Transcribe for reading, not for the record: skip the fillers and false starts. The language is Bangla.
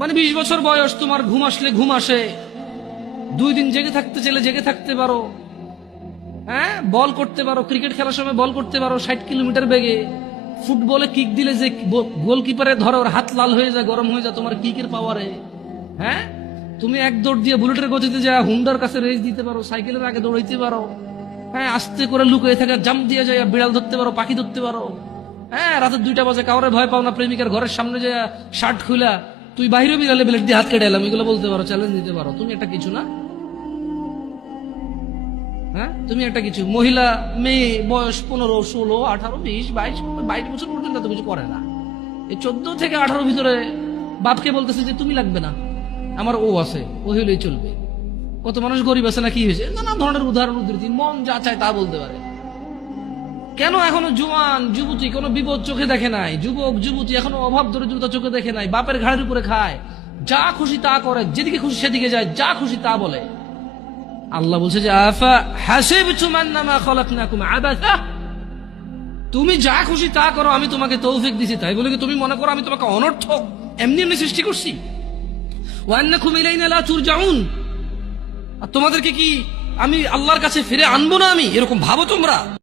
মানে 20 বছর বয়স, তোমার ঘুম আসলে ঘুম আসে, 2 দিন জেগে থাকতে চাইলে জেগে থাকতে পারো, হ্যাঁ, বল করতে পারো, ক্রিকেট খেলার সময় বল করতে পারো 60 কিলোমিটার বেগে, ফুটবলে কিক দিলে যে গোলকিপারে ধরে ওর হাত লাল হয়ে যায়, গরম হয়ে যায় তোমার কিকের পাওয়ারে। হ্যাঁ, তুমি এক দৌড় দিয়ে বুলেটের গতিতে যা হুন্ডার কাছে রেস দিতে পারো, সাইকেলের আগে দৌড়াইতে পারো, হ্যাঁ, আস্তে করে লুকিয়ে থাকা জাম্প দিয়ে যায় বিড়াল ধরতে পারো, পাখি ধরতে পারো। হ্যাঁ, রাতে 2টা বাজে কাউরে ভয় পাও না, প্রেমিকার ঘরের সামনে যে শার্ট খুলা তুই বাইরে বিড়ালে ব্লেড দিয়ে হাত কেটে এলাম, এগুলো বলতে পারো, চ্যালেঞ্জ দিতে পারো। তুমি একটা কিছু না? হ্যাঁ, তুমি একটা কিছু। মহিলা মেয়ে বয়স 15, 16, 18, 20, 22 বছর পর্যন্ত তো কিছু করে না। এই 14 থেকে 18 ভিতরে বাপকে বলতেছে যে তুমি লাগবে না, আমার ও আছে, ও হইলেই চলবে। কত মানুষ গরিব আছে না, কি হয়েছে, নানা ধরনের উদাহরণ উদ্ধৃতি, মন যা চায় তা বলতে পারে। কেন এখনো জোয়ান যুবতী কোনো বিপদ চোখে দেখে নাই, যুবক যুবতী এখনো অভাব দরিদ্রতা চোখে দেখে নাই, বাপের ঘাড়ের উপরে খায়, যা খুশি তা করে, যেদিকে খুশি সেদিকে যায়, যা খুশি তা বলে। আল্লাহ বলছে যে আফা হাসিবতুম আন্নামা খালাকনাকুম আবাসা, তুমি যা খুশি তা করো, আমি তোমাকে তৌফিক দিছি, তাই বলে কি তুমি মনে করো আমি তোমাকে অনর্থক এমনি এমনি সৃষ্টি করছি? ওয়া আন্নাকুম ইলাইনা লা তুরজাউন, আর তোমাদেরকে কি আমি আল্লাহর কাছে ফিরে আনবো না, আমি এরকম ভাবো তোমরা?